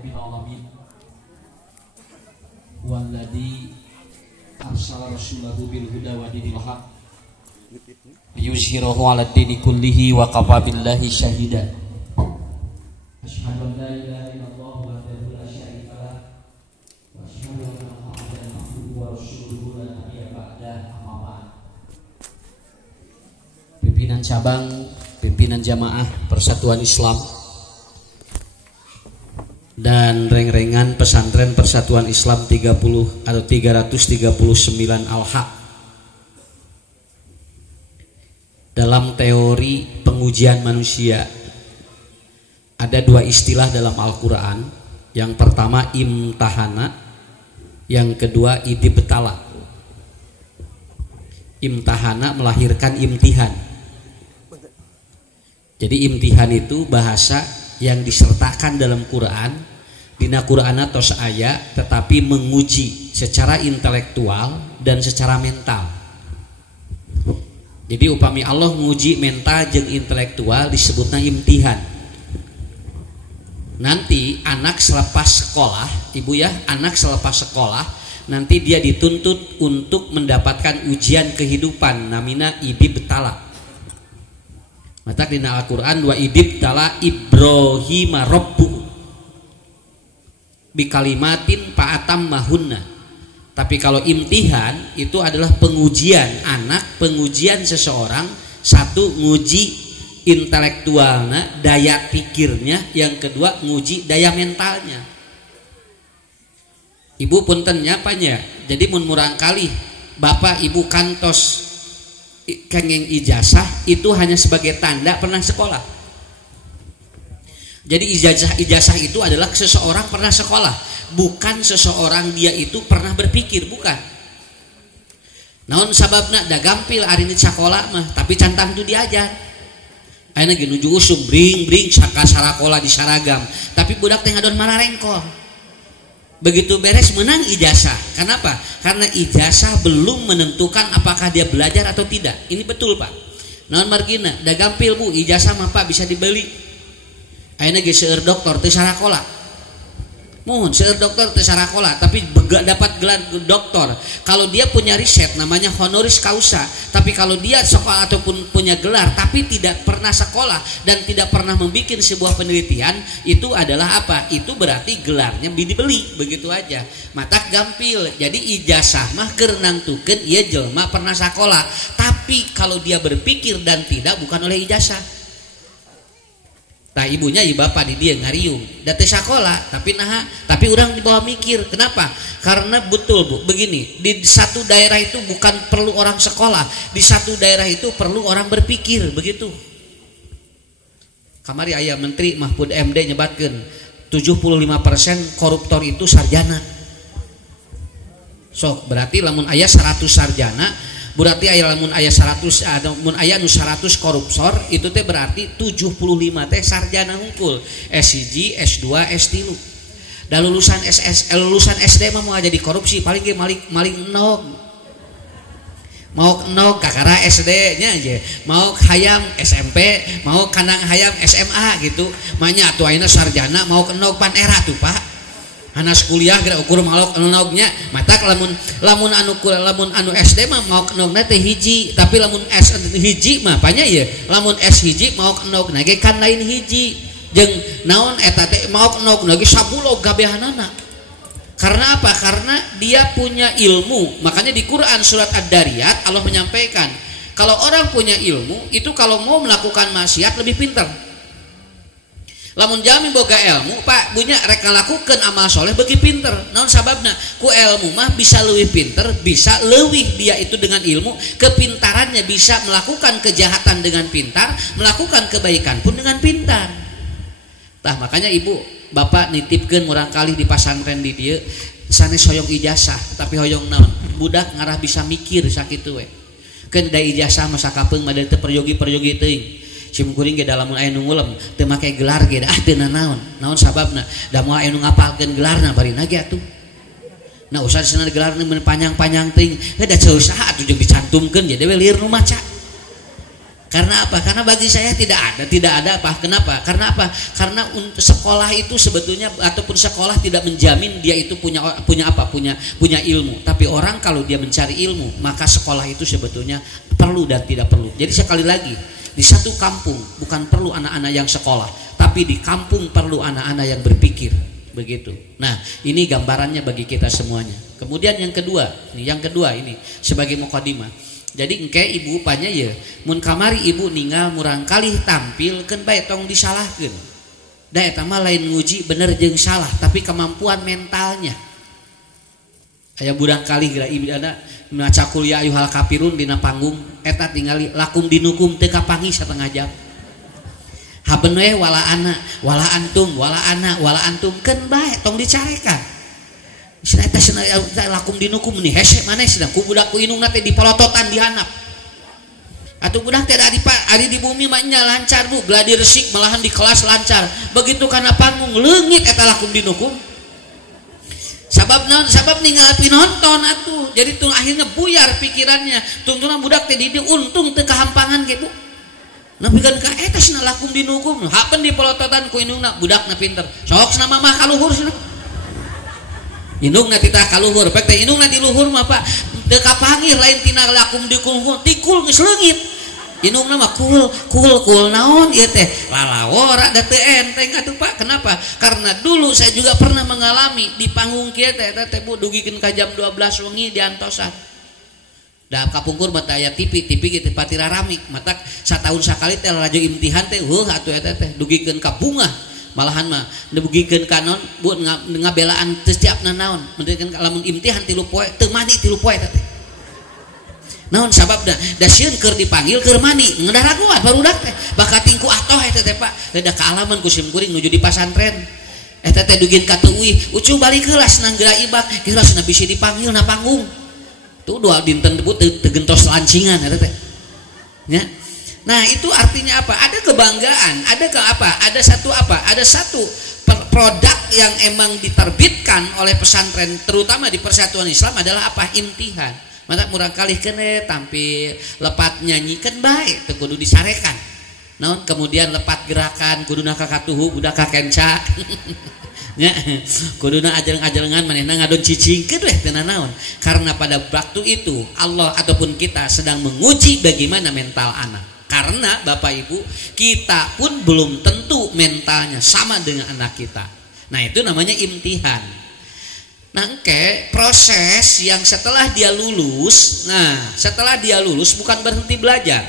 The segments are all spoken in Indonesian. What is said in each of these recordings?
rabbil alamin walladzi arsala rasulahu bil huda wa dinil haq liyuzhirahu 'alad dini kullihi wa kafa billahi syahida. Asyhadu an la ilaha illallah wahdahu la syarika lah wa asyhadu anna Muhammadan abduhu wa rasuluhu la nabiyya ba'dah, amma ba'd. Pimpinan cabang, pimpinan jamaah Persatuan Islam dan reng-rengan pesantren Persatuan Islam 30 atau 339 Al-Haq. Dalam teori pengujian manusia ada dua istilah dalam Al-Quran. Yang pertama imtahana, yang kedua idibtala. Imtahana melahirkan imtihan. Jadi imtihan itu bahasa yang disertakan dalam Quran. Dina Qur'ana tos aya tetapi menguji secara intelektual dan secara mental. Jadi upami Allah menguji mental jeung intelektual disebutna imtihan. Nanti anak selepas sekolah, ibu ya, anak selepas sekolah nanti dia dituntut untuk mendapatkan ujian kehidupan namina idibtala. Mata dina Al-Qur'an wa idibtala Ibrahim rabbuhu bikalimatin fa'atam mahunna. Tapi kalau imtihan itu adalah pengujian anak, pengujian seseorang. Satu, nguji intelektualnya, daya pikirnya. Yang kedua, nguji daya mentalnya. Ibu puntennya apanya? Jadi mun murang kali bapak ibu kantos kengeng ijazah itu hanya sebagai tanda pernah sekolah. Jadi ijazah itu adalah seseorang pernah sekolah, bukan seseorang dia itu pernah berpikir, bukan. Naon sababna da gampil ari ni sakola mah, tapi cantang tu diajar. Ayeuna ge nuju usum bring saka sarakola di saragam, tapi budak teh ngadon mararengkol. Begitu beres menang ijazah. Kenapa? Karena ijazah belum menentukan apakah dia belajar atau tidak. Ini betul, Pak. Naon margina, da gampil Bu, ijazah mah Pak bisa dibeli. Ayeuna ge seueur doktor teu sarakola. Mohon seueur doktor teu sarakola tapi dapat gelar doktor. Kalau dia punya riset namanya honoris causa, tapi kalau dia sekolah ataupun punya gelar tapi tidak pernah sekolah dan tidak pernah membuat sebuah penelitian, itu adalah apa? Itu berarti gelarnya dibeli, begitu aja. Matak gampil. Jadi ijazah mah keur nangtukeun ieu jelema pernah sekolah. Tapi kalau dia berpikir dan tidak, bukan oleh ijazah. Nah ibunya ibu bapak di dia ngariung date sekolah tapi orang dibawa mikir. Kenapa? Karena betul Bu, begini, di satu daerah itu bukan perlu orang sekolah, di satu daerah itu perlu orang berpikir, begitu. Kamari aya Menteri Mahfud MD nyebatkeun 75% koruptor itu sarjana. Sok berarti lamun aya 100 sarjana, berarti aya lamun aya 100 mun aya nu 100 korupsor, itu teh berarti 75 teh sarjana hungkul S1, S2, S3. Dan lulusan SD mah mau jadi korupsi paling ge maling enog. Mau enog kakara SD-nya aja, mau hayam SMP, mau kanang hayam SMA gitu. Manya atuh ayeuna sarjana mau enog pan era tuh, Pak. Anas kuliah geura ukur malok enognya. Matak lamun anu SD mah mau enogna teh hiji, tapi lamun S hiji mah panya ieu. Lamun S hiji mau enogna ge kan lain hiji. Jeung naon eta teh mau enogna ge sabulog gabehanana. Karena apa? Karena dia punya ilmu. Makanya di Quran surat Ad-Dariyat Allah menyampaikan, kalau orang punya ilmu itu kalau mau melakukan maksiat lebih pintar. Lamun jami boga ilmu Pak punya rek ngalakukeun amal soleh beuki pinter. Naon sababna? Ku ilmu mah bisa leuwih pinter, bisa leuwih dia itu dengan ilmu, kepintarannya bisa melakukan kejahatan dengan pintar, melakukan kebaikan pun dengan pintar. Tah makanya ibu bapak nitipkeun murang kali di pasantren di dieu sanes hoyong ijazah, tapi hoyong naon? Budak ngarah bisa mikir sakitu we. Keun da ijazah mah sakapeung mah teu peryogi teuing. Simkuring ge dalam aya nu ngulem teu make gelar ge teu naon sababna da moal aya nu ngapalkeun gelarna barina ge atuh. Nah usah cenah gelarna mun panjang-panjang teuing da ceuh saha atuh jeung dicantumkeun ge dewe lieur nu maca. Karena apa? Karena bagi saya tidak ada apa? Kenapa? Karena apa? Karena untuk sekolah itu sebetulnya ataupun sekolah tidak menjamin dia itu punya apa? Punya ilmu. Tapi orang kalau dia mencari ilmu, maka sekolah itu sebetulnya perlu dan tidak perlu. Jadi sekali lagi, di satu kampung bukan perlu anak-anak yang sekolah, tapi di kampung perlu anak-anak yang berpikir. Begitu. Nah, ini gambarannya bagi kita semuanya. Kemudian yang kedua ini sebagai mukadimah. Jadi engke ibu upanya ya mun kamari ibu ninggal murang kalih tampilkeun bae tong disalahkeun. Da eta mah lain nguji bener jeung salah, tapi kemampuan mentalnya. Aya budak kalih geura ibadana maca kuliah ayyuhal kafirun dina panggung eta tingali lakum dinukum teu kapangi satengah jam. Haben we wala ana, wala antum, wala ana, wala antum keun bae tong dicarekan. Cenah eta lakum dinukum nih hese maneh cenah ku budak ku inungna teh dipolototan dihanap. Atuh budak teh ari di bumi mah nya lancar Bu, gladi resik malahan di kelas lancar. Begitu kana panggung leungit eta lakum dinukum. Sabab naon? Sabab ninggal pinonton atuh. Jadi tuh akhirnya buyar pikirannya. Tungtuna budak teh di untung teu kahampangan ge Bu. Napikeun ka eta cenah lakum dinukum. Hapen dipolototan ku inungna budakna pinter. Sok cenah mah kaluhur cenah. Indungna titah kaluhur, pek teh indungna di luhur mah Pak teu kapanggih lain tina lakum dikul tikul geus leungit. Indungna mah kul naon ieu teh lalawora da teu enteng atuh Pak. Kenapa? Karena dulu saya juga pernah mengalami di panggung kieu teh eta teh Bu dugikeun ka jam 12 wengi diantosan. Da kapungkur mah aya TV kitu pati raramik, matak satahun sakali teh rajo imtihan teh atuh eta teh dugikeun ka bunga. Malahan mah dibugikeun kanon buat ngabelaan teu siapna naon mendeukeun lamun imtihan 3 poe teu mani 3 poe teh naon sababna da sieun keur dipanggil keur mani ngedah raguat barudak teh bakat tingku atoh eta teh Pak da kaalaman ku sim kuring nuju di pasantren eta teh dugieun ka teuwih ucu balik heula cenah geura ibak geura cenah bisi dipanggil na panggung tuh dua dinten debu teu gentos lancingan eta teh nya. Nah itu artinya apa? Ada kebanggaan, ada satu produk yang emang diterbitkan oleh pesantren terutama di Persatuan Islam adalah apa? Imtihan. Mata murang kalih kene tampil lepat nyanyikan baik teu kudu disarekan. Naon kemudian lepat gerakan kuduna kakatuhu budak kakenca. Nya kuduna ajareng-ajarengan manehna ngadon cicingkeun weh teu naon. Karena pada waktu itu Allah ataupun kita sedang menguji bagaimana mental anak. Karena Bapak Ibu kita pun belum tentu mentalnya sama dengan anak kita. Nah itu namanya imtihan. Nah proses yang setelah dia lulus bukan berhenti belajar,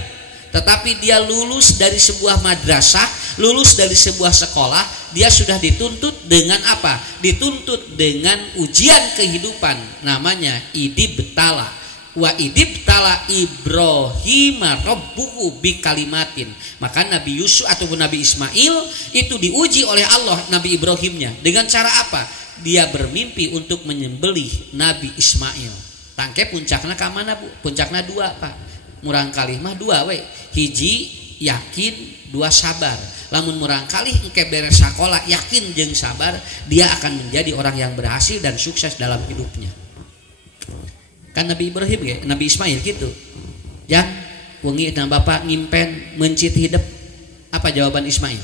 tetapi dia lulus dari sebuah madrasah, lulus dari sebuah sekolah, dia sudah dituntut dengan apa? Dituntut dengan ujian kehidupan, namanya idibtala. Wa idibtala Ibrahim rabbuhu bikalimatin. Maka Nabi Yusuf ataupun Nabi Ismail itu diuji oleh Allah Nabi Ibrahimnya dengan cara apa? Dia bermimpi untuk menyembelih Nabi Ismail. Tangke puncakna ka mana Bu? Puncakna 2 Pak. Murang kalih mah 2 we. Hiji yakin, 2 sabar. Lamun murang kalih engke beres sakola yakin jeung sabar, dia akan menjadi orang yang berhasil dan sukses dalam hidupnya. Kan Nabi Ibrahim Nabi Ismail gitu. Yang wengi na bapak ngimpen mencit hidup. Apa jawaban Ismail?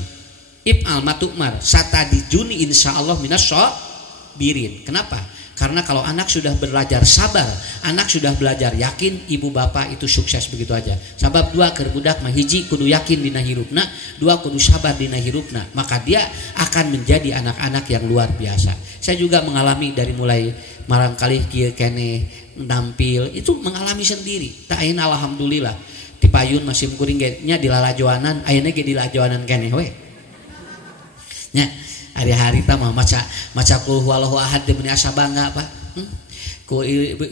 If'al matukmar satadijuni insyaallah minasyabirin. Kenapa? Karena kalau anak sudah belajar sabar, anak sudah belajar yakin, ibu bapak itu sukses begitu aja. Sabab 2 keur budak mah hiji kudu yakin dina hirupna, 2 kudu sabar dina hirupna, maka dia akan menjadi anak-anak yang luar biasa. Saya juga mengalami dari mulai marang kalih kieu kene nampil itu mengalami sendiri. Ta ayeuna alhamdulillah ti payun masih kuring ge nya di lalajoanan, ayeuna ge di lalajoanan keneh we. Nya hari-hari ta mah maca qul huwallahu ahad teh beuni asa bangga Pak.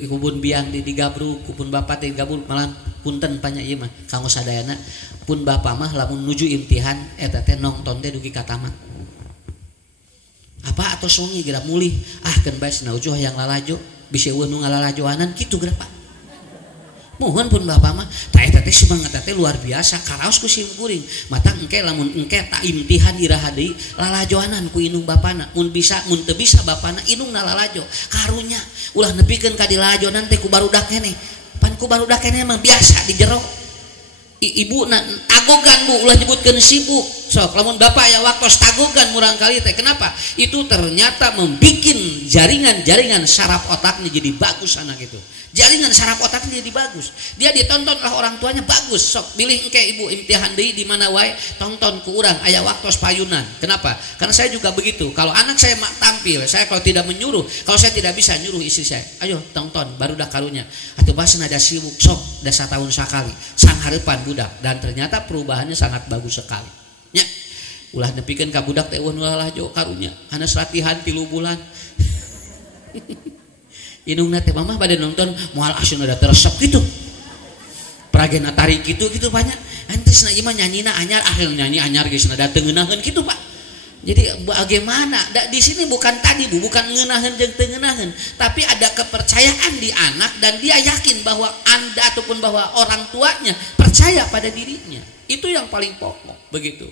Kubun biang di gabruk, kupun bapak teh gabruk malah punten panya ieu mah kanggo sadayana pun bapak mah lamun nuju imtihan eta teh nongton teh dugi ka taman. Apa atau songi geura mulih keun bae cenah ujuh yang lalajo bisi eueuh nu ngalalajoanan kitu geura Pak. Mohon pun bapak mah tah eta teh semangat teh luar biasa karaos ku sim kuring. Mata engke lamun engke tak imtihan iraha deui lalajoanan ku indung bapana. Mun bisa mun teu bisa bapana indungna lalajo karunya ulah nepikeun ka di lalajoanan teh ku barudak keneh. Pan ku barudak keneh mah biasa di jero. ibu tagogan bu, ulah nyebutkeun sibuk sok lamun bapak ya waktu tagogan murang kali teh. Kenapa? Itu ternyata membikin jaringan saraf otaknya jadi bagus anak itu. Jaringan saraf otaknya jadi bagus. Dia ditonton oleh orang tuanya bagus. Sok bilih engke ibu imtihan deui di mana wae tonton ku urang aya waktu payunan. Kenapa? Karena saya juga begitu. Kalau anak saya tampil, saya kalau tidak menyuruh, kalau saya tidak bisa nyuruh istri saya, ayo tonton baru dah karunya. Atuh basan ada sibuk sok da satahun sakali. Sang hareupan budak dan ternyata perubahannya sangat bagus sekali. Nya. Ulah nepikeun ka budak teh ulah jo karunya. Hanes latihan 3 bulan. Indungna teh mama pada nonton moal asun ada teresep gitu. Pragena tarik gitu banyak. Antisna ieu mah nyanyina anyar akhir nyanyi anyar geus nada teu ngeunaheun kitu, Pak. Jadi bagaimana? Di sini bukan tadi Bu, bukan ngeunaheun jeung teu ngeunaheun, tapi ada kepercayaan di anak dan dia yakin bahwa Anda ataupun bahwa orang tuanya percaya pada dirinya. Itu yang paling pokok, begitu.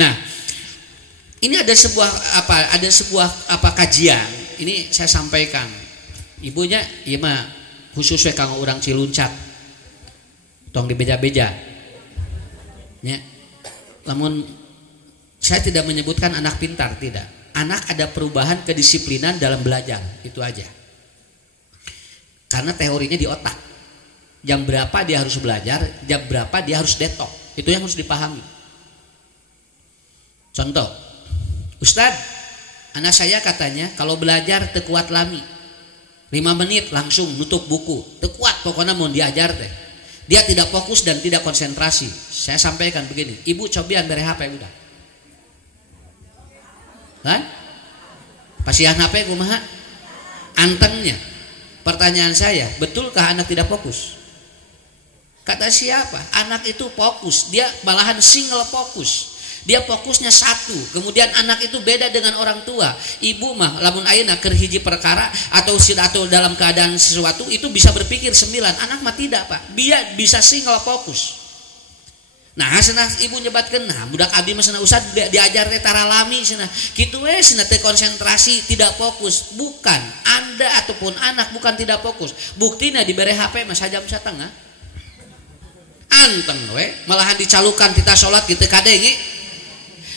Nah, ini ada sebuah kajian. Ini saya sampaikan. Ibunya ieu mah khusus we kanggo urang Ciluncat. Tong dibeja-beja. Ya. Namun saya tidak menyebutkan anak pintar, tidak. Anak ada perubahan kedisiplinan dalam belajar, itu aja. Karena teorinya di otak. Jam berapa dia harus belajar, jam berapa dia harus detok. Itu yang harus dipahami. Contoh, Ustadz, anak saya katanya kalau belajar teu kuat lami. 5 menit langsung nutup buku. Teu kuat pokoknya mau diajar teh. Dia tidak fokus dan tidak konsentrasi. Saya sampaikan begini, ibu cobian bere HP udah. Kan? Pasihan HP kumaha? Antengnya. Pertanyaan saya, betulkah anak tidak fokus? Kata siapa? Anak itu fokus. Dia malahan single fokus. Dia fokusnya satu. Kemudian anak itu beda dengan orang tua. Ibu mah lamun ayeuna keur hiji perkara atau dalam keadaan sesuatu itu bisa berpikir 9. Anak mah tidak, Pak. Dia bisa single fokus. Nah, cenah ibu nyebatkeun, nah budak abdi mah cenah usah diajar teh tara lami cenah. Kitu we cenah teh konsentrasi, tidak fokus. Bukan Anda ataupun anak bukan tidak fokus. Buktina dibere HP mah sajam satengah. Anteng we, malahan dicalukan kita salat kitu kadenge.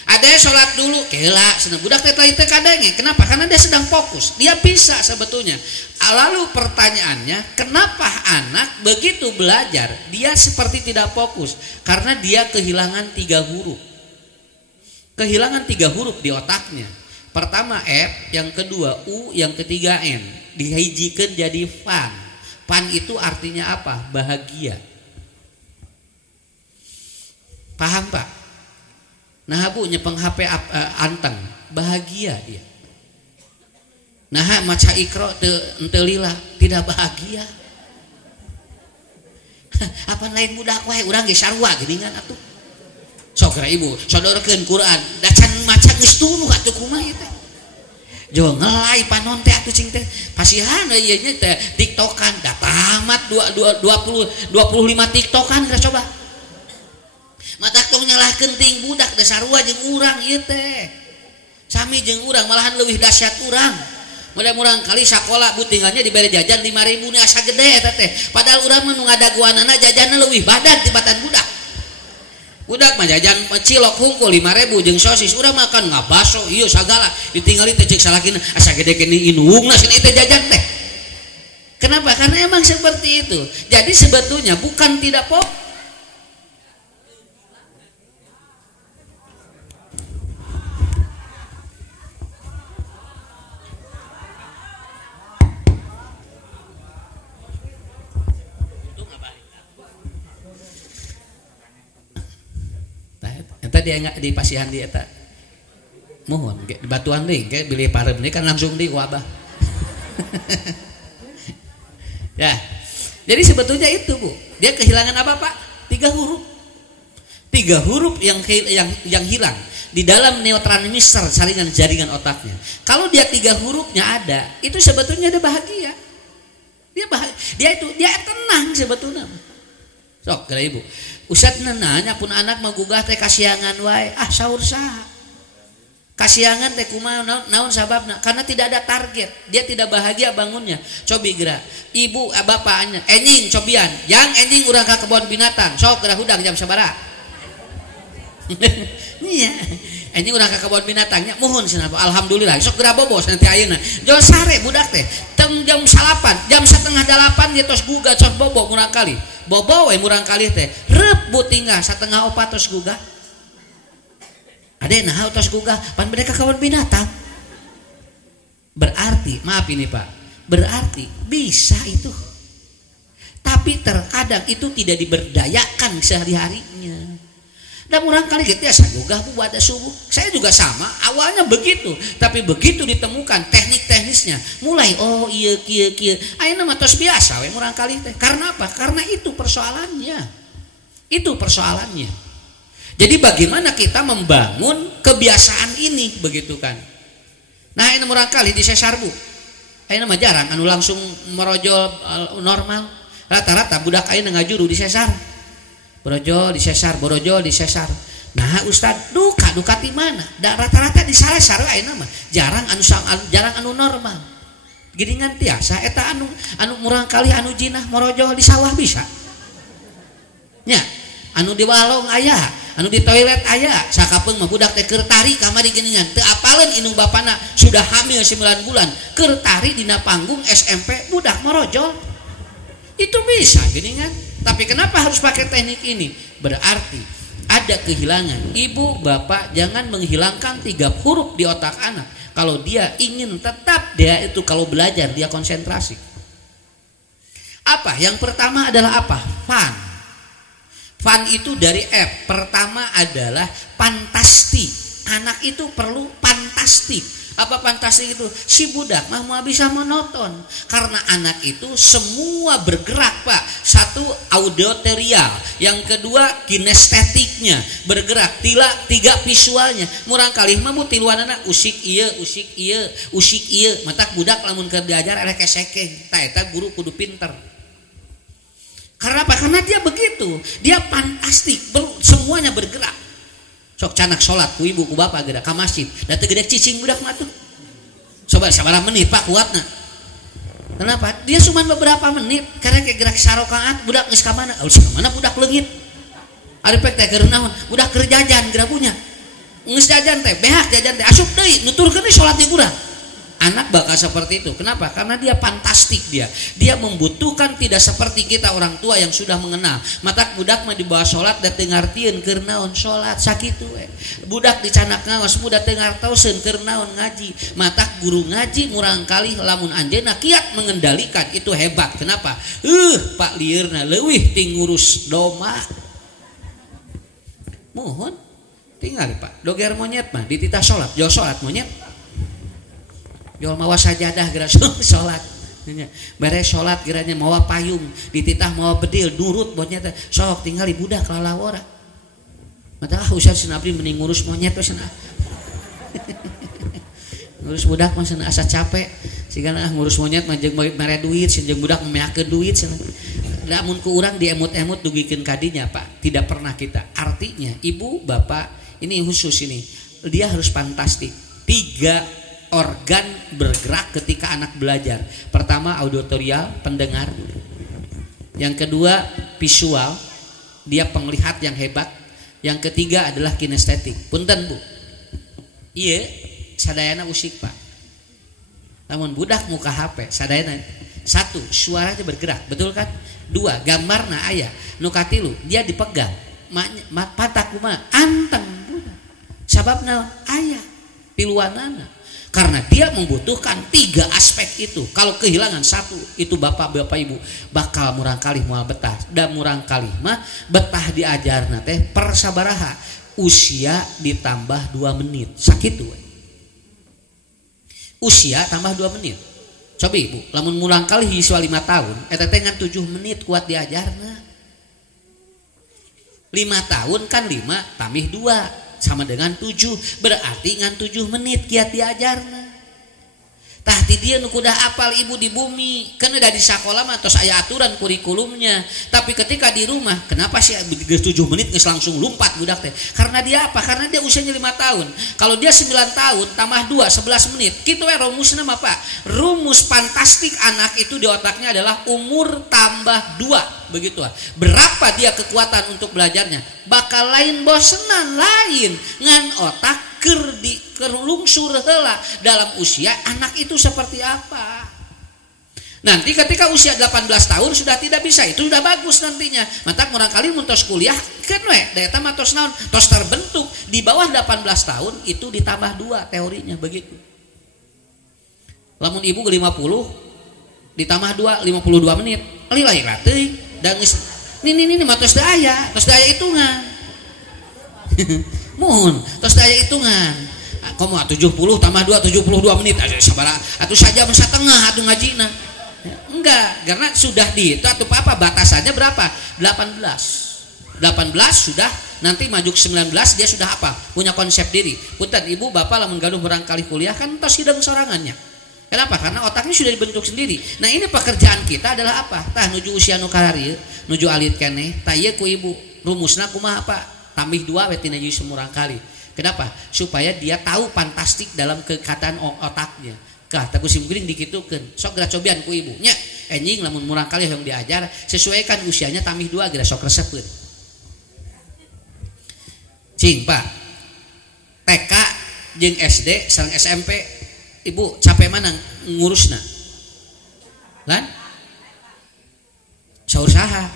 Ada sholat dulu, kela, budak teh lain teh kadenge. Kenapa? Karena dia sedang fokus. Dia bisa sebetulnya. Lalu pertanyaannya, kenapa anak begitu belajar dia seperti tidak fokus? Karena dia kehilangan 3 huruf. Kehilangan 3 huruf di otaknya. Pertama F, yang kedua U, yang ketiga N. Dihijikeun jadi fan. Fan itu artinya apa? Bahagia. Paham, Pak? Nah bu nyepeng HP anteng, bahagia dia. Nah maca ikro teu lila, tidak bahagia. Apa lain budak wae urang ge sarua geuningan atuh. Sok ibu, sodorkeun Quran, da can maca geus tuluh atuh kumaha ieu teh. Jo ngelai panon teh atuh cing teh. Pasihan ieu nya teh tiktokan, da tamat 25 tiktokan geus coba. Mata tong nyalahkeun ting budak da sarua jeung urang ieu teh. Sami jeung urang malahan leuwih dahsyat urang. Model urang kali sakola butingannya dibere jajan 5.000 nih asa gede eta teh. Padahal urang mah nu ngadaguanana jajanna leuwih badan tibatan budak. Budak mah jajan cilok hungkul 5.000 jeung sosis. Urang makan ngabaso ieu sagala ditinggali teh ceuk salakina asa gede kene inungna cenah teh jajan teh. Kenapa? Karena emang seperti itu. Jadi sebetulnya bukan tidak fokus. Dia enggak di pasihan dia eta. Mohon di batuan deui ge bilih parem deui kan langsung di wabah. Ya. Jadi sebetulnya itu, Bu. Dia kehilangan apa, Pak? 3 huruf. 3 huruf yang hilang di dalam neurotransmitter jaringan otaknya. Kalau dia 3 hurufnya ada, itu sebetulnya dia bahagia. Dia tenang sebetulnya. Sok kira Ibu. Ustadz nanya pun anak mau gugah teh kasiangan wae. Saur saha. Kasiangan teh kumaha naon sababna? Karena tidak ada target. Dia tidak bahagia bangunnya. Cobi geura. Ibu bapaknya, enjing cobian. Yang enjing urang ka kebon binatang. Sok geura hudang jam sabaraha? Iya. Enjing urang ka kebon binatangnya muhun cenah. Alhamdulillah. Sok geura bobos nanti ayeuna. Jol sare budak teh. Teng jam 8, jam 7:30 dia tos gugah tos bobo murang kali. Bobo we murang kali teh. Rep tinggal 3:30 tos gugah. Ada nah tos gugah pan mereka kawan binatang. Berarti maaf ini Pak, berarti bisa itu, tapi terkadang itu tidak diberdayakan sehari-harinya. Dan orang kali gitu ya saya gugah buat subuh. Saya juga sama awalnya begitu, tapi begitu ditemukan teknik-teknisnya mulai oh iya kia ayeuna mah tos biasa we urang kali teh. Karena apa? Karena itu persoalannya. Itu persoalannya. Jadi bagaimana kita membangun kebiasaan ini begitu kan? Nah ini murang kali di sesar bu, ini mah jarang anu langsung merojol normal. Rata-rata budak ayeuna ngajuru di sesar, borojol di sesar, borojol di sesar. Nah Ustad duka di mana? Dan rata-rata di sesar ayeuna mah jarang anu normal. Giringan tiasa eta anu murang kali anu jinah merojol di sawah bisa? Nya anu di walong aya. Anu di toilet aya sakapeung mah budak teh keur tari kamari geuningan teu apaleun indung bapana sudah hamil 9 bulan keur tari dina panggung SMP budak merojol itu bisa geuningan. Tapi kenapa harus pakai teknik ini? Berarti ada kehilangan. Ibu bapak jangan menghilangkan 3 huruf di otak anak kalau dia ingin tetap dia itu kalau belajar dia konsentrasi. Apa? Yang pertama adalah apa? Fun. Fun itu dari F. Pertama adalah fantastik. Anak itu perlu fantastik. Apa fantastik itu? Si budak mah mau bisa monoton. Karena anak itu semua bergerak Pak. Satu auditorial, yang kedua kinestetiknya bergerak, tiga visualnya. Murang kali mah tiluanana usik ieu. Matak budak lamun keur diajar erek eseke. Ta eta guru kudu pinter. Karena apa? Karena dia begitu, dia fantastik, semuanya bergerak. Sok canak sholat, ku ibu ku bapak gerak ke masjid, dan tegede cicing budak matu. Coba sabaraha menit Pak kuatna. Kenapa? Dia cuma beberapa menit, karena kayak gerak sarokaat budak geus ka mana? Geus ka mana budak leungit. Ari pek teh keur naon? Budak keur jajan gerabunya. Geus jajan teh, behak jajan teh, asup deui, nuturkeun deui sholat di urang. Anak bakal seperti itu. Kenapa? Karena dia fantastik dia membutuhkan tidak seperti kita orang tua yang sudah mengenal. Matak budak mah dibawa sholat dan tengartieun keur naon sholat sakitu we. Budak dicanak ngaos budak tengartoseun keur naon ngaji. Matak guru ngaji murang kali lamun anjeunna kiat mengendalikan itu hebat. Kenapa? Pak liurna leuwih ti ngurus doma. Mohon tinggal Pak. Doger monyet mah dititah sholat, jauh sholat monyet. Jol mawa sajadah geura sholat. Beres sholat geranya mawa payung, dititah mawa bedil, nurut bosnya teh. Sok tinggali budak lalawara. Mata Ustaz Sinabri mending ngurus monyet we cenah. Ngurus budak mah cenah asa capek. Sigana ngurus monyet mah jeung mere duit, jeung budak memeakeun duit cenah. Lamun ku urang diemut-emut dugikeun kadinya Pak, tidak pernah kita. Artinya ibu bapak ini khusus ini, dia harus fantastik. 3 organ bergerak ketika anak belajar. Pertama auditorial, pendengar. Yang kedua visual, dia penglihat yang hebat. Yang ketiga adalah kinestetik. Punten Bu, iya sadayana usik Pak. Namun budak muka HP sadayana. 1, suaranya bergerak, betul kan? 2, gambarna aya. Nu katilu, dia dipegang. Patah kumaha anteng budak. Sababna aya tiluanana. Karena dia membutuhkan 3 aspek itu. Kalau kehilangan 1, itu bapak ibu bakal murang kalih moal betah. Dan murang kalih mah betah diajarna teh persabaraha usia ditambah 2 menit. Sakitu we. Usia tambah 2 menit. Coba ibu, lamun murang kalih siswa 5 tahun, eta teh ngan 7 menit kuat diajarna. 5 tahun kan 5 tambah 2 sama dengan 7, berarti ngan 7 menit kiat diajarna. Tahti dia nu kudah apal ibu di bumi, kan udah di sekolah mah tos aya aturan kurikulumnya. Tapi ketika di rumah, kenapa sih 7 menit geus langsung lompat budak teh? Karena dia apa? Karena dia usianya 5 tahun. Kalau dia 9 tahun tambah 2 11 menit. Kitu we rumusna mah Pak. Rumus fantastik anak itu di otaknya adalah umur tambah 2. Begitu. Berapa dia kekuatan untuk belajarnya? Bakal lain bosenan lain ngan otak kerlungsur heula dalam usia anak itu seperti apa. Nanti ketika usia 18 tahun sudah tidak bisa, itu sudah bagus nantinya. Mata kurang kali muntos kuliah kan we daya teh tos naon tos terbentuk di bawah 18 tahun itu ditambah 2 teorinya begitu. Lamun ibu ke 50 ditambah 2 52 menit. Ali lahir teuing da geus ini mah tos teu aya hitungan. Mohon terus daya hitungan komo 70 tambah 2 72 menit aja sabaraha atuh saja setengah atuh ngajina enggak karena sudah di itu atuh apa batasannya berapa 18 sudah nanti maju ke 19 dia sudah apa punya konsep diri punten ibu bapak lamun gaduh barangkali kuliah kan tos hidung sorangannya kenapa karena otaknya sudah dibentuk sendiri. Nah ini pekerjaan kita adalah apa tah nuju usia nu kararieu nuju alit keneh tah ieu ku ibu rumusna kumaha apa tambah 2 wetina jadi semurang kali. Kenapa? Supaya dia tahu fantastik dalam kekataan otaknya. Kah tak kusim gering dikitukeun. Sok geura cobian ku ibu. Nya enjing lamun murang kali yang diajar sesuaikan usianya tambah 2 geura sok resepkeun. Cing Pak. TK jeung SD sareng SMP ibu capek mana ngurusna? Lan? Saur saha?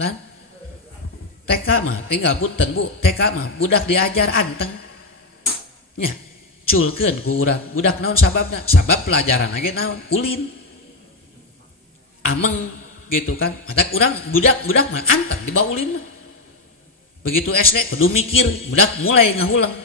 Lan? TK mah tinggal punten Bu TK mah budak diajar anteng nya culkeun ku urang budak naon sababna sabab pelajaran ge naon ulin ameng gitu kan mata urang budak mah anteng di bawah ulin mah begitu SD kudu mikir budak mulai ngahulang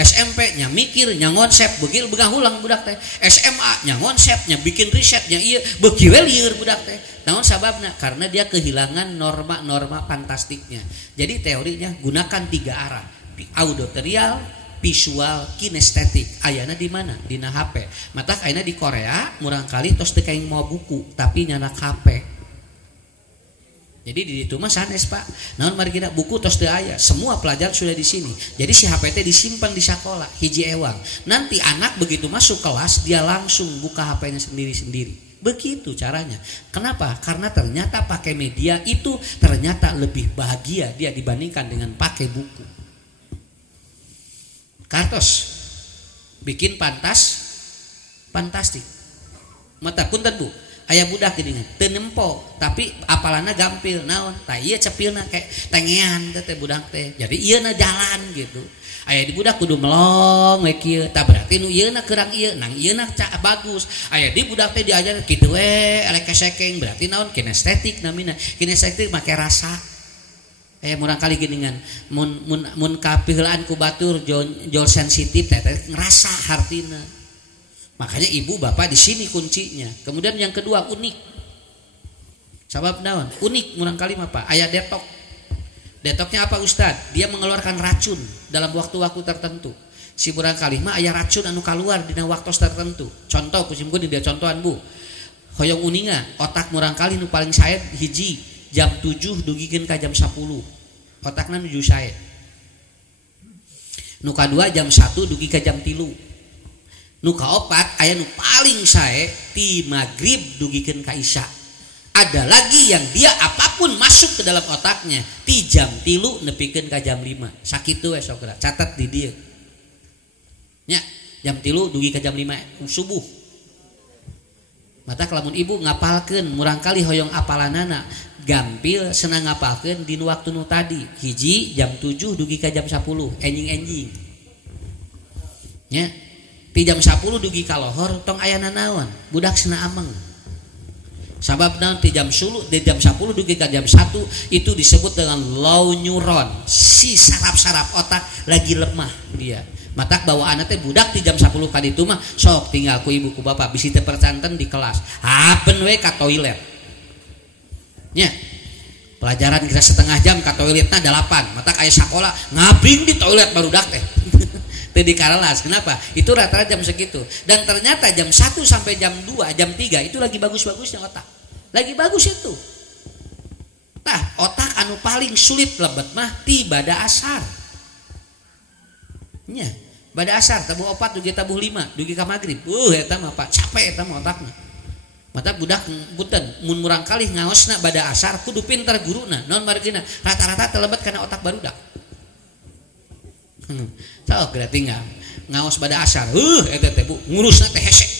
SMP nya mikir nya konsep begitu begah ulang budak teh SMA nya konsep nya bikin riset nya ieu beuki we lieur budak teh naon sababna karena dia kehilangan norma-norma fantastiknya. Jadi teorinya gunakan 3 arah auditorial visual kinestetik ayana di mana dina HP mata ayeuna di Korea murang kali tos teu kaing mau buku tapi nyana HP. Jadi di itu mah sanes Pak. Naon margina buku tos teu aya. Semua pelajaran sudah di sini. Jadi si HP teh disimpan di sekolah hiji ewang. Nanti anak begitu masuk kelas dia langsung buka HP-nya sendiri-sendiri. Begitu caranya. Kenapa? Karena ternyata pakai media itu ternyata lebih bahagia dia dibandingkan dengan pakai buku. Kartos bikin fantastik. Mata punten Bu. Aya budak geuningan teu nempo tapi apalana gampil naon tah ieu cepilna kayak tengean teh budak teh jadi ieuna jalan gitu aya di budak kudu melong we kieu tah berarti nu ieuna keurang ieu nang ieuna bagus aya di budak teh diajar kitu we elek kesekeng berarti naon kinestetik namina kinestetik make rasa aya murang kali geuningan mun kapiheulaan ku batur jol sensitif teh ngrasa hartina. Makanya ibu bapak di sini kuncinya. Kemudian yang kedua unik. Sabab naon? Unik murang kali mah Pak. Aya detok. Detoknya apa Ustad? Dia mengeluarkan racun dalam waktu-waktu tertentu. Si murang kali mah aya racun anu keluar dina waktu tertentu. Contoh kusim geuning dia contohan Bu. Hoyong uninga otak murang kali nu paling sae hiji jam 7 dugikeun ka jam 10. Otakna nuju sae. Nu kadua jam 1 dugi ka jam 3. Nu kaopat aya nu paling sae ti magrib dugikeun ka isya. Ada lagi yang dia apapun masuk ke dalam otaknya ti jam 3 nepikeun ka jam 5. Sakitu we sok catat di dieu. Nya jam 3 dugi ka jam 5 subuh. Mata lamun ibu ngapalkeun murang kali hoyong apalanana gampil senang ngapalkeun di waktu nu tadi. Hiji jam 7 dugi ka jam 10 enjing-enjing. Nya ti jam 10 dugi ka lohor tong ayana naon budak cenah ameng sabab naon ti jam 10 dugi ka jam 1 itu disebut dengan low neuron si saraf-saraf otak lagi lemah dia matak bawaan teh budak ti jam 10 ka ditu mah sok tinggal ku ibu ku bapak bisi teu percanten di kelas hapen we ka toilet nya pelajaran kira setengah jam ka toiletna 8 matak aya sakola ngabing di toilet barudak teh teu dikaralas. Kenapa? Itu rata-rata jam segitu. Dan ternyata jam 1 sampai jam 2, jam 3 itu lagi bagus-bagusnya otak. Lagi bagus itu. Nah, otak anu paling sulit lebet mah ti bada asar. Nya, bada asar tabuh 4 dugi tabuh 5 dugi ka magrib. Eta mah Pak capek eta mah otakna. Mata budak punten mun murang kali ngaosna bada asar kudu pinter guruna. Naon margina? Rata-rata telebet kana otak barudak. Sok berarti ngaos bada asar. Eta teh Bu ngurusna teh hese.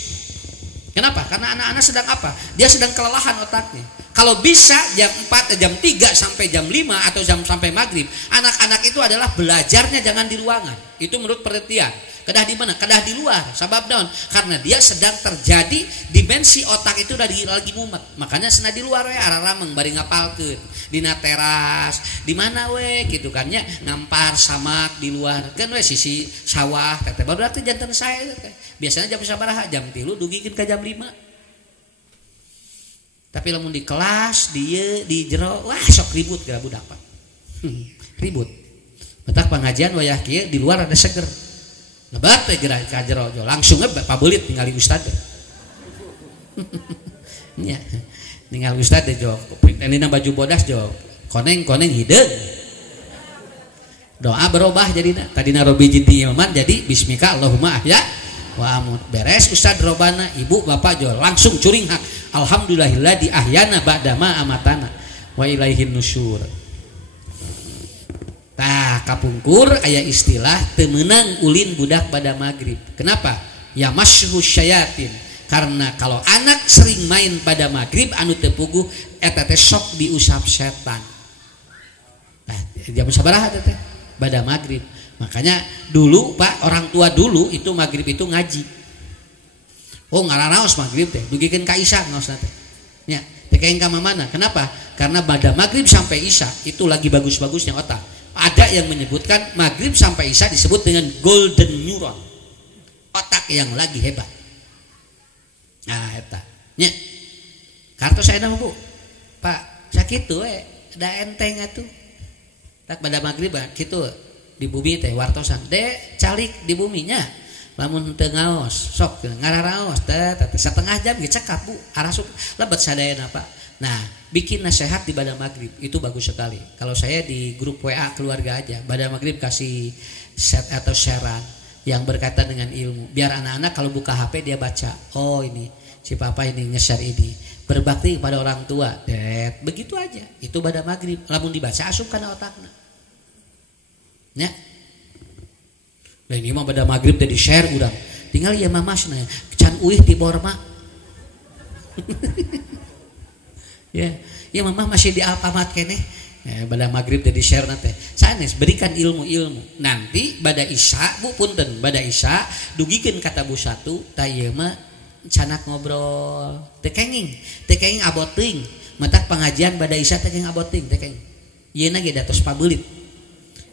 Kenapa? Karena anak-anak sedang apa? Dia sedang kelelahan otaknya. Kalau bisa jam 4, jam 3 sampai jam 5 atau jam sampai maghrib, anak-anak itu adalah belajarnya jangan di ruangan. Itu menurut penelitian. Kedah di mana? Kedah di luar. Sabab naon? Karena dia sedang terjadi dimensi otak itu udah lagi mumet. Makanya sena di luar we ararameng bari ngapalkeun. Dina teras, di mana we gitu kan nya ngampar samak di luar. Kan we sisi sawah teh baru teh janten sae teh. Biasanya jam sabaraha? Jam 3 dugikeun ka jam 5. Tapi lamun di kelas dia di jero wah sok ribut gara budak Pak. Ribut. Betak pengajian wayah kieu di luar ada seger. Lebat teh gerak ka jero langsung pabeulit ningali ustad. Nya. Ningali ustad teh jog. Dina baju bodas jog. Koneng-koneng hideung. Doa berubah jadina. Tadina robi jinti imaman jadi bismika Allahumma ahya wa amut. Beres ustad robana ibu bapak jog langsung curing hak. Alhamdulillahilladzi ahyana ba'dama amatana wa ilaihin nusyur. Tah kapungkur aya istilah teu meunang ulin budak pada maghrib. Kenapa? Ya masyhus syayatin. Karena kalau anak sering main pada maghrib anu teu puguh eta teh sok diusap setan. Nah, jam sabaraha teh? Pada maghrib. Makanya dulu Pak, orang tua dulu itu maghrib itu ngaji. Oh ngararaos maghrib teh dugikeun ka isya ngaosna teh. Nya, teh kaeng ka mamana. Kenapa? Karena pada maghrib sampai isya itu lagi bagus-bagusnya otak. Ada yang menyebutkan maghrib sampai isya disebut dengan golden neuron. Otak yang lagi hebat. Nah, eta. Nya. Kartos ayeuna Bu. Pak, sakitu we, da enteng atuh. Tak pada maghrib kitu di bumi teh wartosan. Dek, calik di buminya. Lamun teu ngaos sok ngararaos teh setengah jam ge cekap Bu arasuk lebet sadayana Pak. Nah bikin nasihat di pada maghrib itu bagus sekali. Kalau saya di grup WA keluarga aja pada maghrib kasih set atau sharean yang berkaitan dengan ilmu biar anak-anak kalau buka HP dia baca oh ini si papa ini nge-share ini berbakti kepada orang tua begitu aja itu pada maghrib lamun dibaca asup kana otakna nya. Nah ini mah pada maghrib tadi share urang. Tinggal ya mamasna can uih ti borma. Ya, ya mamah masih di alpamat keneh. Ya, pada maghrib tadi share nate. Sanes berikan ilmu-ilmu. Nanti pada isya Bu punten, pada isya dugikeun kata Bu satu tah ieu mah canak ngobrol. Teu kenging abot teuing. Matak pengajian pada isya teh kenging abot teuing teh kenging. Ieuna ge datos pabeulit.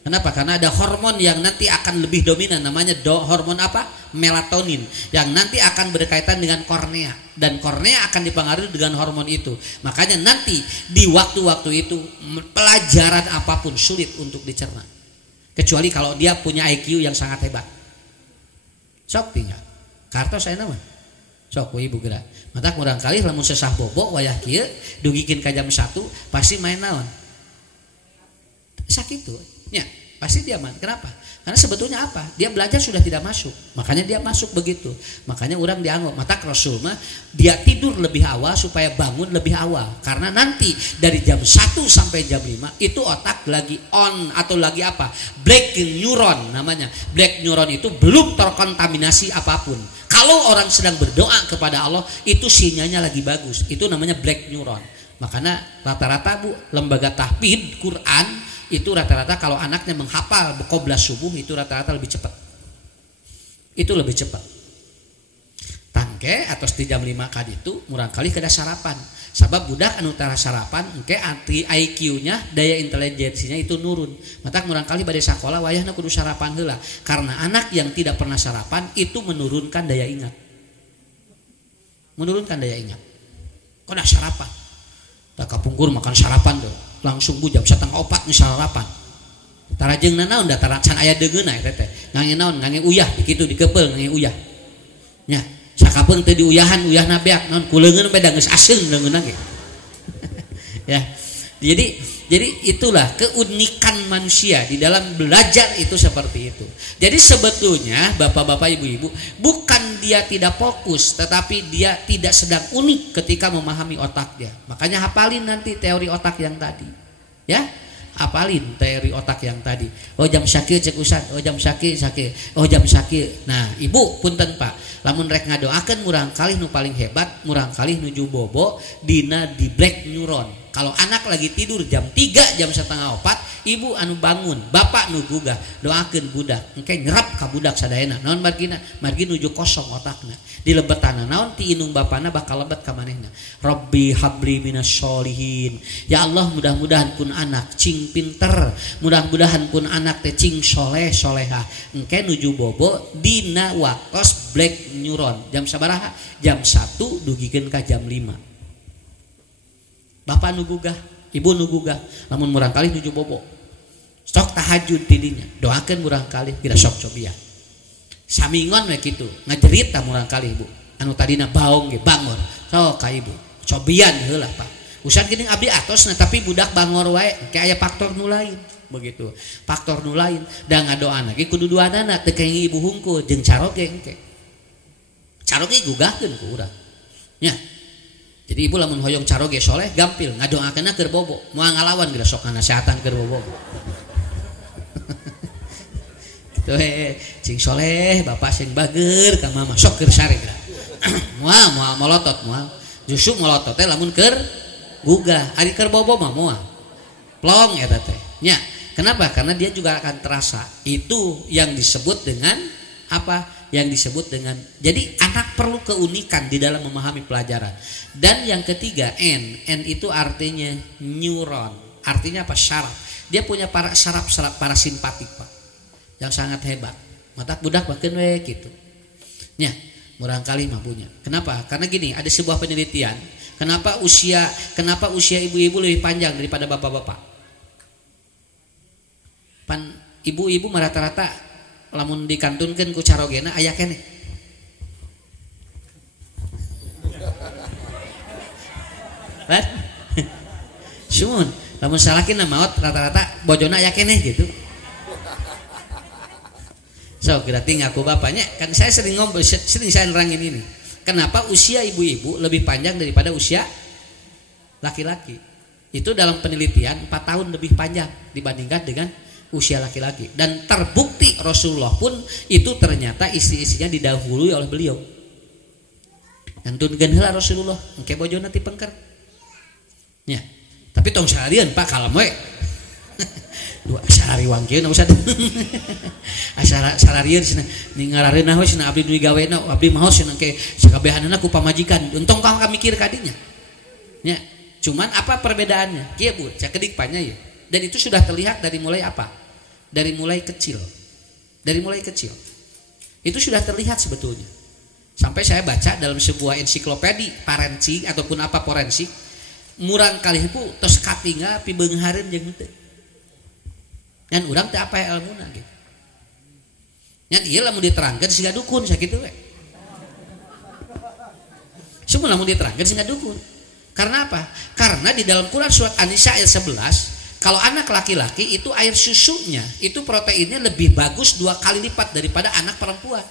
Kenapa? Karena ada hormon yang nanti akan lebih dominan namanya hormon apa? Melatonin yang nanti akan berkaitan dengan kornea dan kornea akan dipengaruhi dengan hormon itu. Makanya nanti di waktu-waktu itu pelajaran apapun sulit untuk dicerna. Kecuali kalau dia punya IQ yang sangat hebat. Sok tinggal. Kartos saya nama. Sok we ibu gerak. Mata kurang kali lamun sesah bobo wayah kieu dugikeun ka jam 1 pasti main naon? Sakitu. Ya, pasti dia man. Kenapa? Karena sebetulnya apa? Dia belajar sudah tidak masuk. Makanya dia masuk begitu. Makanya orang dianggap mata Rasul mah dia tidur lebih awal supaya bangun lebih awal. Karena nanti dari jam 1 sampai jam 5 itu otak lagi on atau lagi apa? Black neuron namanya. Black neuron itu belum terkontaminasi apapun. Kalau orang sedang berdoa kepada Allah itu sinyalnya lagi bagus. Itu namanya black neuron. Makanya rata-rata Bu lembaga tahfidz Quran itu rata-rata kalau anaknya menghafal qobla subuh itu rata-rata lebih cepat. Itu lebih cepat. Tangke atau di jam 5 kali itu murang kali kada sarapan. Sabab budak anu tara sarapan engke anti IQ-nya daya intelijensinya itu nurun. Matak murang kali bade sakola wayahna kudu sarapan heula. Karena anak yang tidak pernah sarapan itu menurunkan daya ingat. Menurunkan daya ingat. Kada sarapan. Tak kapungkur makan sarapan tuh. Langsung bu jam 3:30 nih sarapan. Tarajengna naon da taracan aya deungeuna eta teh. ngangge naon ngangge uyah kitu dikepeul ngangge uyah nya sakapeung teu diuyahan uyahna beak naon kuleungeun beda geus aseung leungeunna ge ya jadi itulah keunikan manusia di dalam belajar itu seperti itu. Jadi sebetulnya bapak-bapak ibu-ibu bukan dia tidak fokus, tetapi dia tidak sedang unik ketika memahami otak dia. Makanya hafalin nanti teori otak yang tadi, ya hafalin teori otak yang tadi. Oh jam sakit cek usah, oh jam sakit, oh jam sakit. Nah ibu punten pak, lamun rek ngadoakeun murang kalih nu paling hebat, murang kalih nuju bobo dina di black neuron. Kalau anak lagi tidur jam 3 jam 3:30 ibu anu bangun bapak nu gugah doakeun budak engke nyerap ka budak sadayana naon margina margi nuju kosong otakna dilebetana naon ti inung bapana bakal lebet ka manehna Rabbi habli minasyolihin ya Allah mudah-mudahan pun anak cing pinter mudah-mudahan pun anak teh cing soleh solehah engke nuju bobo dina waktos black neuron jam sabaraha jam 1 dugikeun ka jam 5 bapak nu gugah, ibu nu gugah, lamun murang kali nuju bobo. Sok tahajud tidinya, doakeun murang kali kira sok cobian. Samingon we kitu, ngajerit ta murang kali ibu. Anu tadina baong ge bangor. Sok ka ibu, cobian heula Pak. Usan geuning abdi atosna tapi budak bangor wae, ke aya faktor nu lain. Begitu. Faktor nu lain da ngadoana ge kudu duanana teu kenging ibu hungkul jeung caroge engke. Caroge gugahkeun ku urang. Nya. Jadi ibu lamun hoyong caroge soleh gampil ngadoakeunna keur bobo moal ngalawan geura sok nasehatan keur bobo kitu cing soleh bapak sing bageur ka mama sok keur sare geura moal molotot moal justru molotot teh lamun keur gugah ari keur bobo mah moal plong eta teh nya kenapa karena dia juga akan terasa itu yang disebut dengan apa yang disebut dengan jadi anak perlu keunikan di dalam memahami pelajaran. Dan yang ketiga N itu artinya neuron, artinya apa saraf. Dia punya para saraf parasimpatik Pak yang sangat hebat. Mata budak bahkan we gitu. Nya, murang kali mah punya. Kenapa? Karena gini, ada sebuah penelitian, kenapa usia ibu-ibu lebih panjang daripada bapak-bapak. Pan ibu-ibu rata-rata lamun dikantunkeun ku carogena aya keneh. What? Sumun, lamun salakina maot rata-rata bojona aya keneh gitu. So, kira tinggal aku bapaknya kan saya sering saya nerangin ini. Kenapa usia ibu-ibu lebih panjang daripada usia laki-laki? Itu dalam penelitian 4 tahun lebih panjang dibandingkan dengan usia laki-laki dan terbukti Rasulullah pun itu ternyata istri-istrinya didahului oleh beliau. Ngantunkeun heula Rasulullah engke bojona ti pengker. Nya. Tapi tong salarian Pak kalem we. Dua salari wangkeun Ustaz. Asara salarian cenah ningarareunna we cenah abdi nu digawena abdi maos cenah ke sakabehanana ku pamajikan. Untung kau mikir kadinya. Nya. Cuman apa perbedaannya? Kieu Bu, cakedik panya ya. Dan itu sudah terlihat dari mulai apa? Dari mulai kecil. Dari mulai kecil. Itu sudah terlihat sebetulnya. Sampai saya baca dalam sebuah ensiklopedi forensik ataupun apa forensik, murang kalih pu tos katingal pi beunghareun jeung henteu. Ngan urang teh apa ilmuna gitu. Ngan ieu lamun diterangkeun siga dukun sakitu we. Semua lamun diterangkeun siga dukun. Karena apa? Karena di dalam Quran surat An-Nisa ayat 11 kalau anak laki-laki itu air susunya itu proteinnya lebih bagus 2 kali lipat daripada anak perempuan.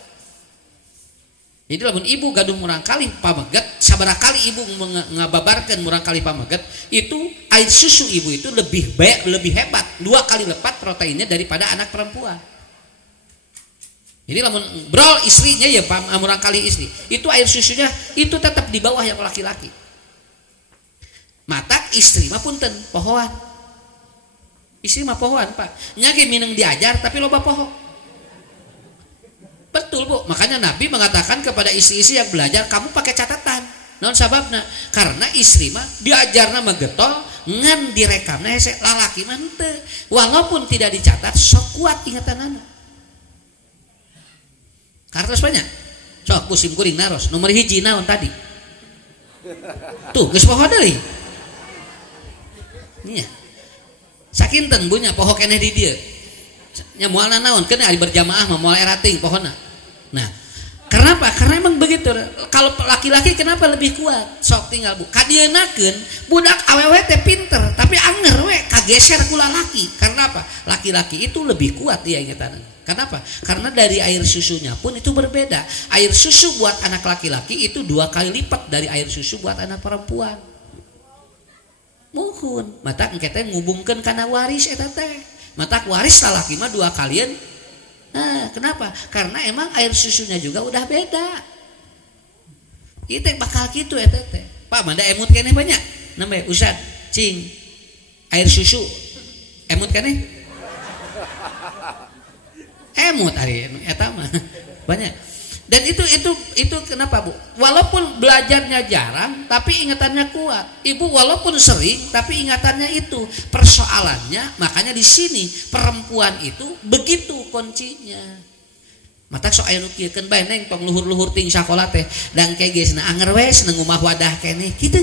Jadi lamun ibu gaduh murang kali pameget, sabaraha kali ibu ngababarkeun murang kali pameget, itu air susu ibu itu lebih hebat, 2 kali lipat proteinnya daripada anak perempuan. Jadi lamun brol istrinya ya murang kali istri, itu air susunya itu tetap di bawah yang laki-laki. Matak istri mah punten pohoan. Istri mah pohoan Pak, nya ge mineng diajar tapi loba poho. Betul Bu, makanya Nabi mengatakan kepada istri-istri yang belajar kamu pakai catatan. Naon sababna? Karena istri mah diajarna mah getol ngan direkamna hese lalaki mah henteu. Walaupun tidak dicatat sok kuat ingatanana. Kartos banyak. Sok musim kuring naros nomor 1 naon tadi? Tuh geus poho deui. Nya. Sakinten bunya poho keneh di dieu. nya moalna naon kan ari berjamaah mah moal rating pohonna. Nah, kenapa? Karena emang begitu. Kalau laki-laki kenapa lebih kuat? Sok tinggal bu. Kadienakeun budak awewe teh pinter, tapi anger we kageser ku lalaki. Karena apa? Laki-laki itu lebih kuat dia ingetan. Kenapa? Karena dari air susunya pun itu berbeda. Air susu buat anak laki-laki itu 2 kali lipat dari air susu buat anak perempuan. Muhun, mata engke teh ngubungkeun kana waris eta teh. Mata waris lalaki mah 2 kalian. Nah, kenapa? Karena emang air susunya juga udah beda. Itu bakal gitu eta teh. Pak, manda emut keneh banyak. Namanya Ustad, cing. Air susu emut keneh? Emut ari eta mah. Banyak. Dan itu kenapa, Bu? Walaupun belajarnya jarang tapi ingatannya kuat. Ibu walaupun sering tapi ingatannya itu. Persoalannya makanya di sini perempuan itu begitu kuncinya. Mata sok aya nu kieukeun bae neng tong luhur-luhur ting sakola teh dan kayak geusna anger we seneng ngumah wadah keneh kitu.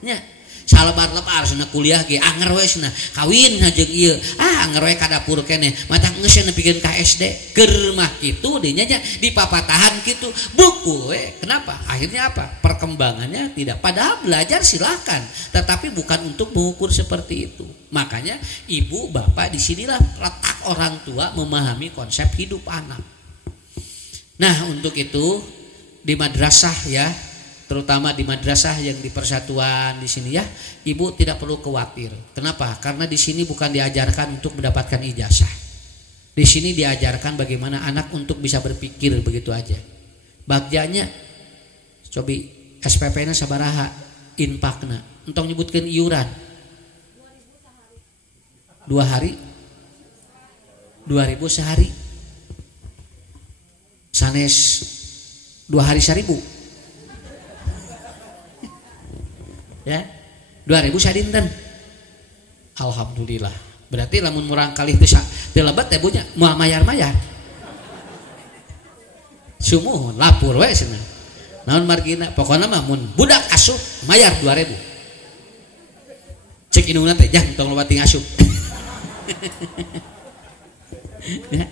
Nya. Salebar-lebar cenah kuliah ge anger we cenah kawin jeung ieu anger we ka dapur keneh mata geus nepikeun ka SD keur mah kitu dinya nya di papatahan kitu buku we. Kenapa akhirnya apa perkembangannya tidak, padahal belajar silakan tetapi bukan untuk mengukur seperti itu. Makanya ibu bapak disinilah letak orang tua memahami konsep hidup anak. Nah untuk itu di madrasah ya, terutama di madrasah yang di persatuan di sini ya, ibu tidak perlu khawatir. Kenapa? Karena di sini bukan diajarkan untuk mendapatkan ijazah. Di sini diajarkan bagaimana anak untuk bisa berpikir begitu aja. Bagjanya, cobi SPP-nya sabaraha, infakna, entong nyebutkan iuran. 2 hari, 2.000 sehari. Sanes 2 hari 1.000. Ya, 2.000 sadinten. Alhamdulillah. Berarti lamun murang kali teu lebat teh bunya moal mayar-mayar. Sumuhun lapur we cenah. Naon margina? Pokona mah mun budak asup mayar 2.000. Cek indungna teh jang tong loba ting asup. Ya.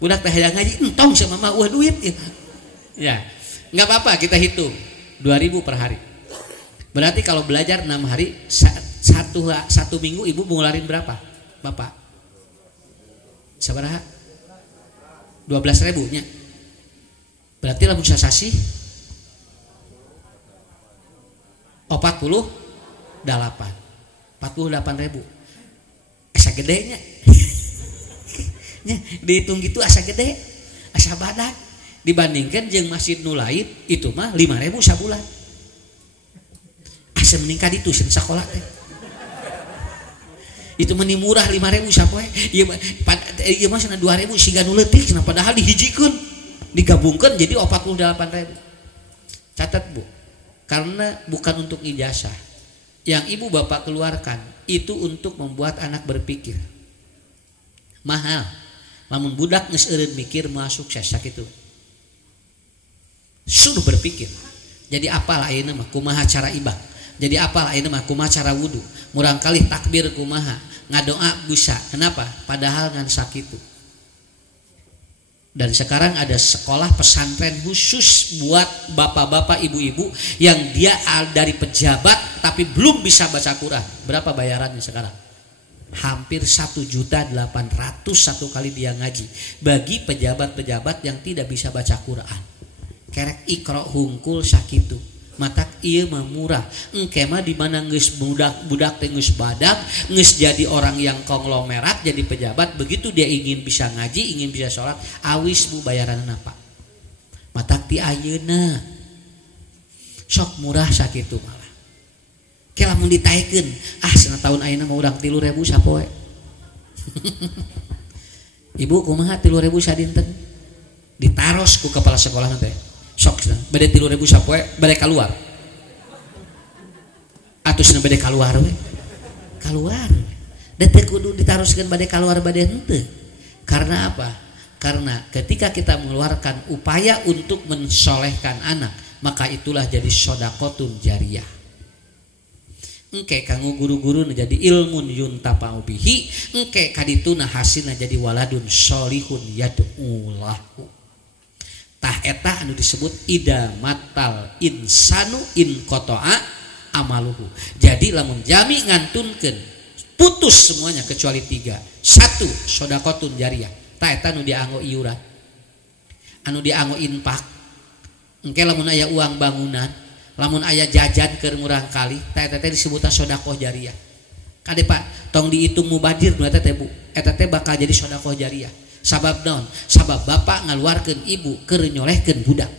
Budak teh hayang ngaji entong sama mama wah duit ya. Enggak apa-apa kita hitung 2.000 per hari. Berarti kalau belajar 6 hari satu minggu ibu ngularin berapa? Bapak? Sabaraha? 12.000 nya. Berarti lamun sasasi 48.000. Asa gedenya. Dihitung gitu asa gede, asa badak dibandingkan jeung masjid nu lain itu mah 5.000 sabulan. Asa meningkat itu sen sakola teh. Itu meni murah 5.000 sapoe. Ieu mah cenah 2.000 siga nu leutik cenah padahal dihijikeun, digabungkeun jadi 48.000. Catat Bu. Karena bukan untuk ijazah. Yang ibu bapak keluarkan itu untuk membuat anak berpikir. Mahal. Lamun budak geus eureun mikir moal sukses sakitu. Suruh berpikir. Jadi apalah ayeuna mah kumaha cara ibadah. Jadi apalah ayeuna mah kumaha cara wudu. Murang kali takbir kumaha, ngadoa bisa. Kenapa? Padahal ngan sakitu. Dan sekarang ada sekolah pesantren khusus buat bapak-bapak, ibu-ibu yang dia dari pejabat tapi belum bisa baca Quran. Berapa bayarannya sekarang? Hampir 1.800.000 satu kali dia ngaji bagi pejabat-pejabat yang tidak bisa baca Quran. Kerek ikro hungkul sakitu. Matak ieu mah murah. Engke mah di mana geus budak teh geus badak, geus jadi orang yang konglomerat, jadi pejabat, begitu dia ingin bisa ngaji, ingin bisa sholat, awis Bu bayaranna apa? Matak ti ayeuna sok murah sakitu malah. Ke lamun ditaekeun, cenah taun ayeuna mah urang 3.000 sapoe. Ibu kumaha 3.000 sadinten? Ditaros ku kepala sekolah teh. Sok cenah bade 3.000 sapoe bade kaluar. Atusna bade kaluar we. Kaluar. Da teu kudu ditaroskeun bade kaluar bade henteu. Karena apa? Karena ketika kita mengeluarkan upaya untuk mensolehkan anak, maka itulah jadi sodaqotun jariyah. engke kanggo guru-guru jadi ilmun yuntafa'u bihi, engke kadituna hasilna jadi waladun sholihun yad'ulahu. Tah eta anu disebut idamatal insanu in qata'a amaluhu. Jadi lamun jami ngantunkeun putus semuanya kecuali 3. 1 sodaqatun jariyah. Tah eta anu dianggo iuran. Anu dianggo infak. Engke lamun aya uang bangunan, lamun aya jajan keur ngurang kali, tah eta teh disebutna sedekah jariyah. Kade Pak, tong dihitung mubadir nu eta teh Bu. Eta teh bakal jadi sedekah jariyah. Sabab naon? Sabab bapak ngaluarkeun ibu keur nyolehkeun budak.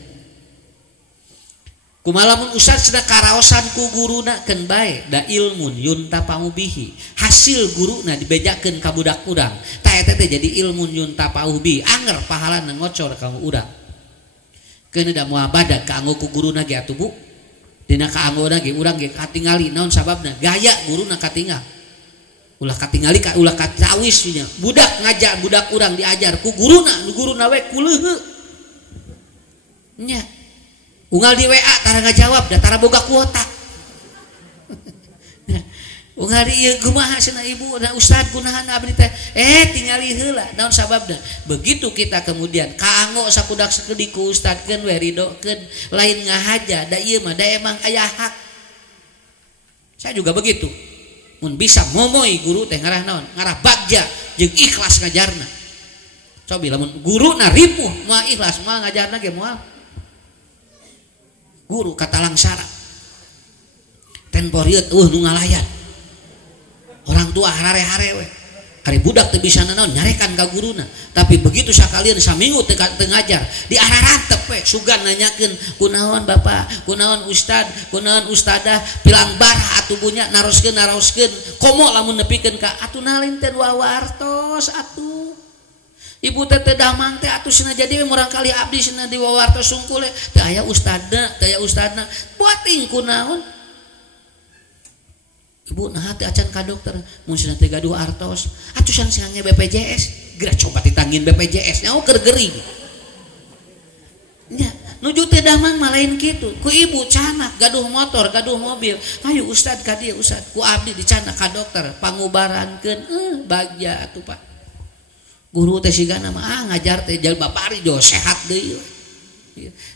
Kumaha lamun ustad cenah karaosan ku guruna keun bae da ilmun yuntafa'u bihi. Hasil guruna dibejakeun ka budak urang. Tah eta teh jadi ilmun yuntafa'u bihi. Anger pahalana ngocor ka urang. Keun da moal badag kaanggo ku guruna ge atuh Bu. Dina kaanggona ge urang ge katingali naon sababna? Gaya guruna katingal. Ulah katingali ka ulah kacawis nya. Budak ngajar budak urang diajar ku guruna we kuleuh. Nya. Unggal di WA tara ngajawab da tara boga kuota. Unggal di ieu kumaha cenah ibu da ustad kunaha abdi teh tingali heula naon sababna. Begitu kita kemudian kaanggo sakudak sakeudik ku ustadkeun we ridokeun lain ngahaja da ieu mah da emang aya hak. Saya juga begitu. Mun bisa momoy guru teh ngarah naon? Ngarah bagja jeung ikhlas ngajarna. Cobi lamun guruna ripuh moal ikhlas moal ngajarna ge moal. Guru kata langsara. Temporiet nu ngalayan. Orang tua harare-hare we. Ari budak teu bisa naon nyarekan ka guruna, tapi begitu sakalian saminggu teu ngajar, diararantep we sugan nanyakeun kunaon Bapak, kunaon Ustad, kunaon Ustadah, pilang barah atuh bunya naroskeun komo lamun nepikeun ka atuh nalin teh wawartos atuh. Ibu teh teu damang teh atuh cenah jadi murang kali abdi cenah di wawartos sungkul teh aya ustadna, buating kunaon. Ibu nah teh acan ka dokter mun cenah teh gaduh artos atuh sange BPJS geura coba ditangin BPJS nya keur gering nya nuju teh damang mah lain kitu ku ibu canak gaduh motor gaduh mobil ayo ustad ka dieu ustad ku abdi dicanak ka dokter pangubarankeun bagja atuh Pak guru teh sigana mah ngajar teh jal bapari jo sehat deui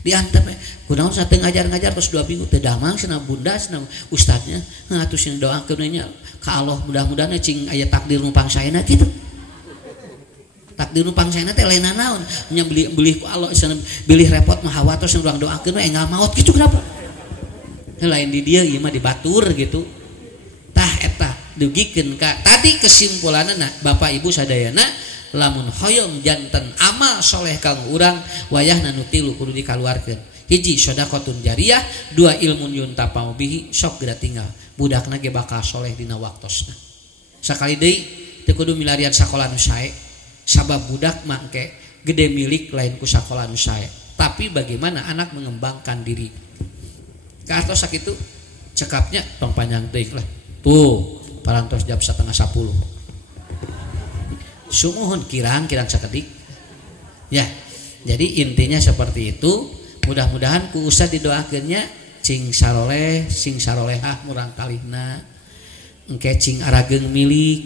diantep kunaon sateu ngajar-ngajar terus 2 minggu teh damang cenah bunda cenah ustadnya atuh cenah doakeun nya ka Allah mudah-mudahan cing aya takdir nu pangsaena kitu takdir nu pangsaena teh lain naon nya beli ku Allah cenah bilih repot mah hawatos urang doakeun we engal maot kitu kenapa lain di dieu ieu mah dibatur gitu tah eta dugikeun ka tadi kesimpulanna Bapak Ibu sadayana lamun hoyong janten amal soleh kang urang wayahna nu tilu kudu dikaluarkeun. Hiji sedekahun jariyah, 2 ilmun yuntafa'u bihi sok geura tinggal. Budakna ge bakal soleh dina waktosna. Sakali deui teu kudu milarian sakola nu sae. Sabab budak mah engke gede milik lain ku sakola nu sae. Tapi bagaimana anak mengembangkan diri. Kaartos sakitu cekapnya tong panjang teuing lah. Tuh, parantos jam 9:30. Sumuhun kirang sakedik ya. Jadi intinya seperti itu. Mudah-mudahan ku ustad didoakeunnya cing saroleh sing sarolehah murang kalihna engke cing arageung milik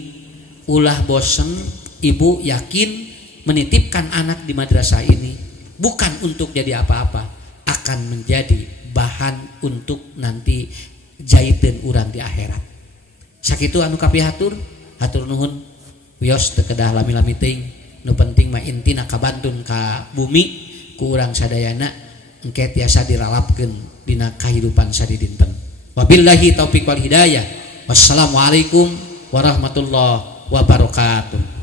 ulah bosen. Ibu yakin menitipkan anak di madrasah ini bukan untuk jadi apa-apa, akan menjadi bahan untuk nanti jaiteun urang di akhirat. Sakitu anu kapihatur hatur nuhun. Wios teu kedah lami-lami teuing nu penting mah intina kabantun ka bumi ku urang sadayana engke tiasa diralapkeun dina kahidupan sadidinten. Wabillahi taufiq wal hidayah. Wassalamualaikum warahmatullahi wabarakatuh.